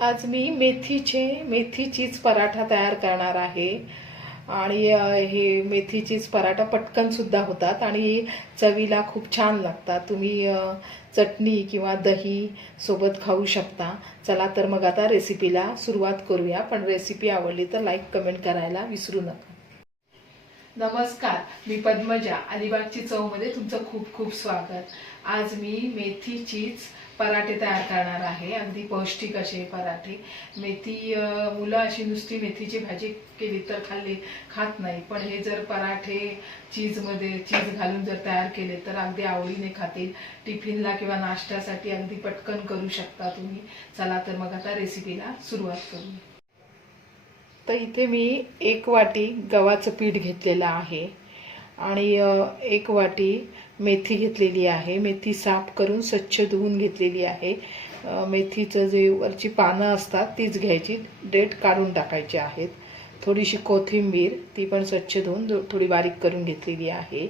आज मी मेथीचे मेथी चीज पराठा तयार करणार आहे. आणि हे मेथी चीज पराठा पटकनसुद्धा होतात आणि चवीला खूप छान लागतात. तुम्ही चटणी किंवा दही सोबत खाऊ शकता. चला तर मग आता रेसिपीला सुरुवात करूया. पण रेसिपी आवडली तर लाईक कमेंट करायला विसरू नका. नमस्कार मी पद्मजा. अलिबागची चवमध्ये तुमचं खूप खूप स्वागत. आज मी मेथी चीज पराठे तयार करणार आहे. अगदी पौष्टिक असे पराठे. मेथी मुलं अशी नुसती मेथीची भाजी केली तर खाल्ली खात नाही. पण हे जर पराठे चीजमध्ये चीज घालून जर तयार केले तर अगदी आवडीने खातील. टिफिनला किंवा नाश्त्यासाठी अगदी पटकन करू शकता तुम्ही. चला तर मग आता रेसिपीला सुरुवात करूया. तर इथे मी एक वाटी गव्हाचं पीठ घेतलेलं आहे. आणि एक वाटी मेथी घेतलेली आहे. मेथी साफ करून स्वच्छ धुवून घेतलेली आहे. मेथीचं जे वरची पानं असतात तीच घ्यायची. डेट काढून टाकायची आहेत. थोडीशी कोथिंबीर ती पण स्वच्छ धुवून थोडी बारीक करून घेतलेली आहे.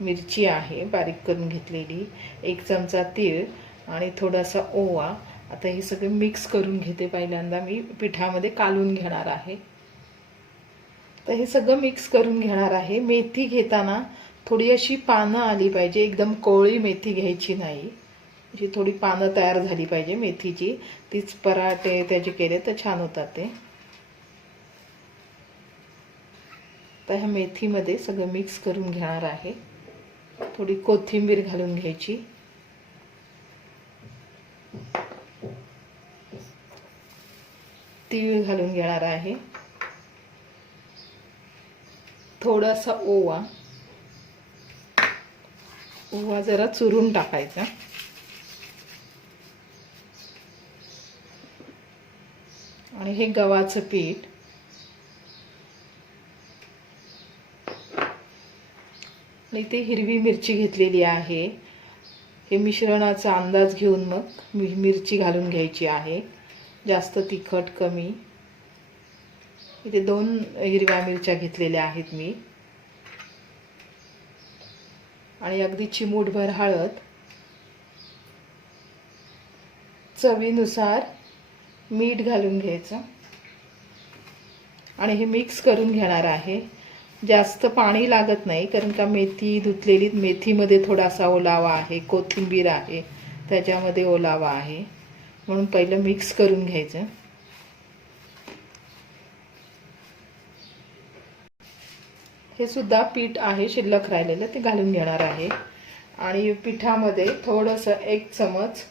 मिरची आहे बारीक करून घेतलेली. एक चमचा तीळ आणि थोडासा ओवा. आता हे सगळे मिक्स करून घेते. पहिल्यांदा मी पिठामध्ये कालून घेणार आहे. तर हे सगळं मिक्स करून घेणार आहे. मेथी घेताना थोडी अशी पानं आली पाहिजे. एकदम कोवळी मेथी घ्यायची नाही. अशी थोडी पानं तयार झाली पाहिजे मेथीची. तीच पराठे त्याचे केले तर छान होतात ते. तर ह्या मेथीमध्ये सगळं मिक्स करून घेणार आहे. थोडी कोथिंबीर घालून घ्यायची. तीळ घालून घेणार आहे. थोडासा ओवा. ओवा जरा चुरून टाकायचा. आणि हे गव्हाचं पीठ. आणि इथे हिरवी मिरची घेतलेली आहे. हे मिश्रणाचा अंदाज घेऊन मग मी मिरची घालून घ्यायची आहे. जास्त तिखट कमी. इथे दोन हिरव्या मिरच्या घेतलेल्या आहेत मी. आणि अगदी चिमूटभर हळद. चवीनुसार मीठ घालून घ्यायचं. आणि हे मिक्स करून घेणार आहे. जास्त पाणी लागत नाही कारण का मेथी धुतलेली मेथीमध्ये थोडासा ओलावा आहे कोथिंबीर आहे त्याच्यामध्ये ओलावा आहे. म्हणून पहिलं मिक्स करून घ्यायचं. हे सुद्धा पीठ आहे शिल्लक राहिलेलं ते घालून घेणार आहे. आणि पिठामध्ये थोडंसं एक चमच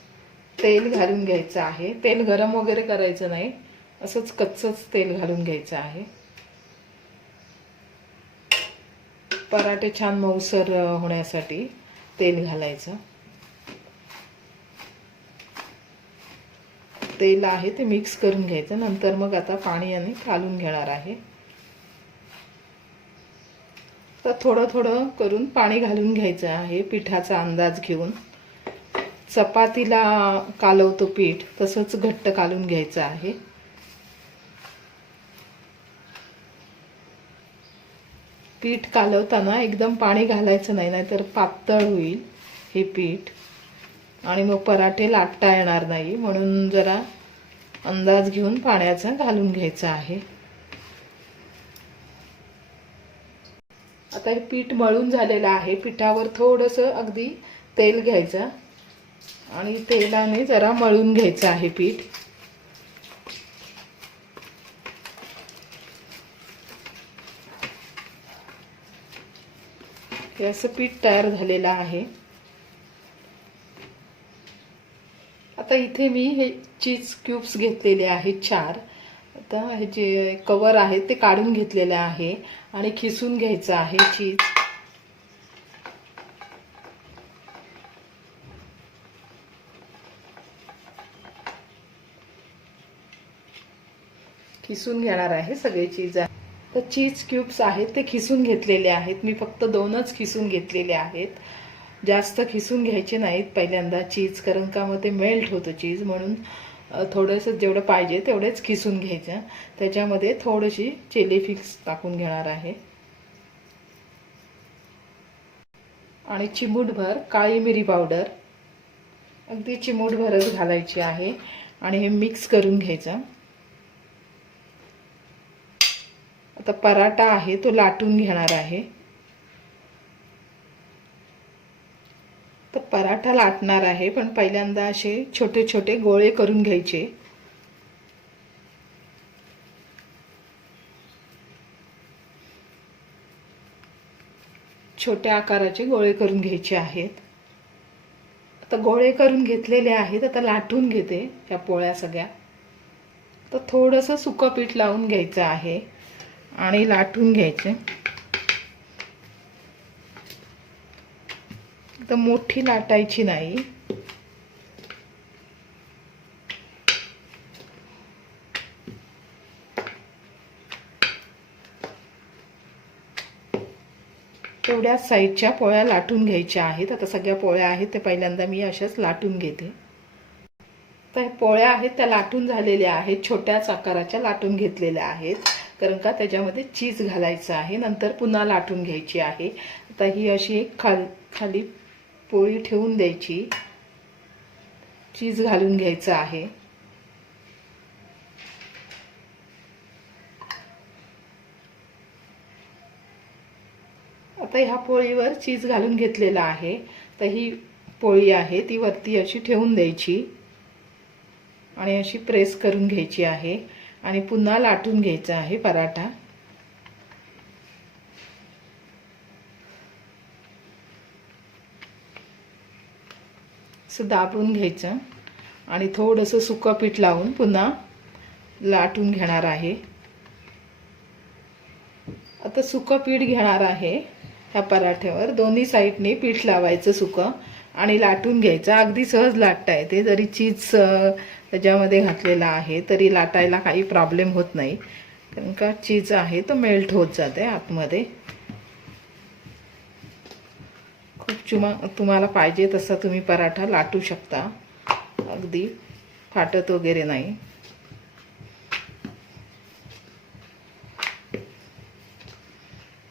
तेल घालून घ्यायचं आहे. तेल गरम वगैरे करायचं नाही असंच कच्चंच तेल घालून घ्यायचं आहे. पराठे छान मऊसर होण्यासाठी तेल घालायचं. तेल आहे ते मिक्स करून घ्यायचं. नंतर मग आता पाणी आणि खालून घेणार आहे. तर थोडं थोडं करून पाणी घालून घ्यायचं आहे पिठाचा अंदाज घेऊन. चपातीला कालवतो पीठ तसंच घट्ट कालून घ्यायचं आहे. पीठ कालवताना एकदम पाणी घालायचं नाही नाहीतर पातळ होईल हे पीठ. आणि मग पराठे लाटता येणार नाही म्हणून जरा अंदाज घेऊन पाण्याचा घालून घ्यायचा आहे. आता हे पीठ मळून झालेलं आहे. पिठावर थोडंसं अगदी तेल घ्यायचं. आणि तेलाने जरा मळून घ्यायचं आहे पीठ. हे असं पीठ तयार झालेलं आहे. आता इथे मी हे चीज क्यूब्स घेतलेले आहेत चार. आता हे जे कवर आहे ते काढून घेतलेले आहे आणि खिसून घ्यायचं आहे चीज. खिसून घेणार आहे सगळे चीज. तर चीज क्यूब्स आहेत ते खिसून घेतलेले आहेत. मी फक्त दोनच खिसून घेतलेले आहेत. जास्त खिसून घ्यायचे नाहीत पहिल्यांदा चीज कारण का मग ते मेल्ट होतं चीज म्हणून. थोडंसं जेवढं पाहिजे तेवढेच खिसून घ्यायचं. त्याच्यामध्ये थोडीशी चिली फिक्स टाकून घेणार आहे. आणि चिमूटभर काळी मिरी पावडर अगदी चिमूटभरच घालायची आहे. आणि हे मिक्स करून घ्यायचं. आता पराठा आहे तो लाटून घेणार आहे. तर पराठा लाटणार आहे पण पहिल्यांदा असे छोटे छोटे गोळे करून घ्यायचे. छोट्या आकाराचे गोळे करून घ्यायचे आहेत. आता गोळे करून घेतलेले आहेत आता लाटून घेते ह्या पोळ्या सगळ्या. तर थोडंसं सुकं पीठ लावून घ्यायचं आहे आणि लाटून घ्यायचे. तर मोठी लाटायची नाही. तेवढ्या साईजच्या पोळ्या लाटून घ्यायच्या आहेत. आता सगळ्या पोळ्या आहेत ते पहिल्यांदा मी अशाच लाटून घेते. तर पोळ्या आहेत त्या लाटून झालेल्या आहेत छोट्याच आकाराच्या लाटून घेतलेल्या आहेत. कारण का त्याच्यामध्ये चीज घालायचं आहे नंतर पुन्हा लाटून घ्यायची आहे. आता ही अशी एक खाल खाली पोळी ठेवून द्यायची. चीज घालून घ्यायचं आहे. आता ह्या पोळीवर चीज घालून घेतलेला आहे. तर ही पोळी आहे ती वरती अशी ठेवून द्यायची. आणि अशी प्रेस करून घ्यायची आहे. आणि पुन्हा लाटून घ्यायचा आहे पराठा. असं दाबून घ्यायचं आणि थोडंसं सुकं पीठ लावून पुन्हा लाटून घेणार आहे. आता सुकं पीठ घेणार आहे ह्या पराठ्यावर. दोन्ही साईडने पीठ लावायचं सुकं आणि लाटून घ्यायचं. अगदी सहज लाटता येते. जरी चीज त्याच्यामध्ये घातलेला आहे तरी लाटायला काही प्रॉब्लेम होत नाही. कारण का चीज आहे तो मेल्ट होत जाते आतमध्ये. खूप चुमा तुम्हाला पाहिजे तसा तुम्ही पराठा लाटू शकता. अगदी फाटत वगैरे नाही.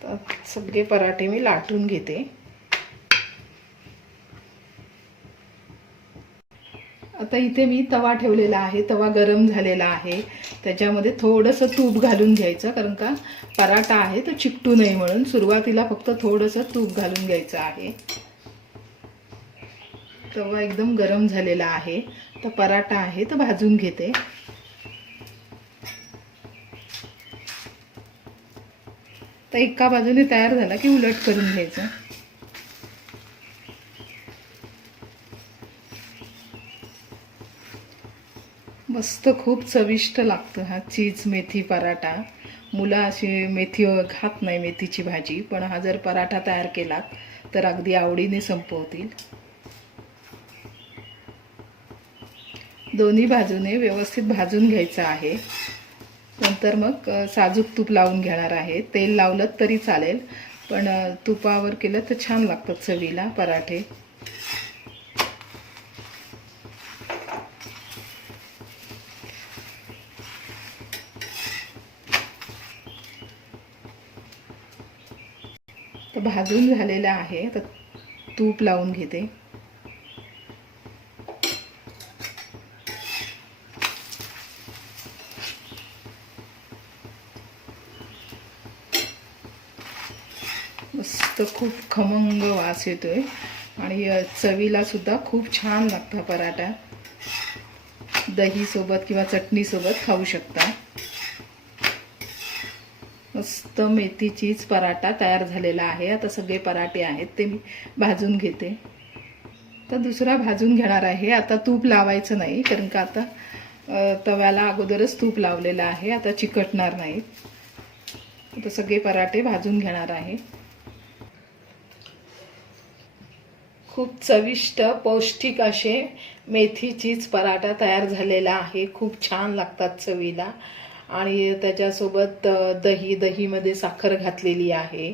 तर सगळे पराठे मी लाटून घेते. आता इथे मी तवा ठेवलेला आहे. तवा गरम झालेला आहे. त्याच्यामध्ये थोडंसं तूप घालून घ्यायचं कारण का पराठा आहे तो चिकटू नये म्हणून. सुरुवातीला फक्त थोडंसं तूप घालून घ्यायचं आहे. तवा एकदम गरम झालेला आहे. तर पराठा आहे तर भाजून घेते. तर एका बाजूने तयार झाला की उलट करून घ्यायचं. मस्त खूप चविष्ट लागतं हा चीज मेथी पराठा. मुलं अशी मेथी खात नाही मेथीची भाजी पण हा जर पराठा तयार केलात तर अगदी आवडीने संपवतील. दोन्ही बाजूने व्यवस्थित भाजून घ्यायचं आहे. नंतर मग साजूक तूप लावून घेणार आहे. तेल लावलं तरी चालेल पण तुपावर केलं तर छान लागतात चवीला पराठे. भाजून झालेलं आहे तर तूप लावून घेते. मस्त खूप खमंग वास येतोय. आणि चवीला सुद्धा खूप छान लागतं पराठा. दहीसोबत किंवा चटणीसोबत खाऊ शकता. मस्त पराठा तयार झालेला आहे. आता सगळे पराठे आहेत ते मी भाजून घेते. तर दुसरा भाजून घेणार आहे. आता तूप लावायचं नाही कारण का आता तव्याला अगोदरच तूप लावलेलं आहे. आता चिकटणार नाहीत आता सगळे पराठे भाजून घेणार आहे. खूप चविष्ट पौष्टिक असे मेथीचीच पराठा तयार झालेला आहे. खूप छान लागतात चवीला. आणि त्याच्यासोबत दही दहीमध्ये साखर घातलेली आहे.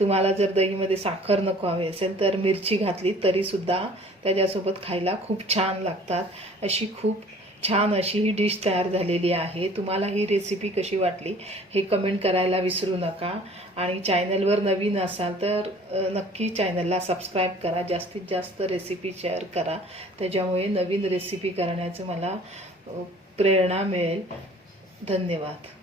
तुम्हाला जर दहीमध्ये साखर नको हवी असेल तर मिरची घातली तरीसुद्धा त्याच्यासोबत खायला खूप छान लागतात. अशी खूप छान अशी ही डिश तयार झालेली आहे. तुम्हाला ही रेसिपी कशी वाटली हे कमेंट करायला विसरू नका. आणि चॅनलवर नवीन असाल तर नक्की चॅनलला सबस्क्राईब करा. जास्तीत जास्त रेसिपी शेअर करा. त्याच्यामुळे नवीन रेसिपी करण्याचं मला प्रेरणा मिळेल. धन्यवाद.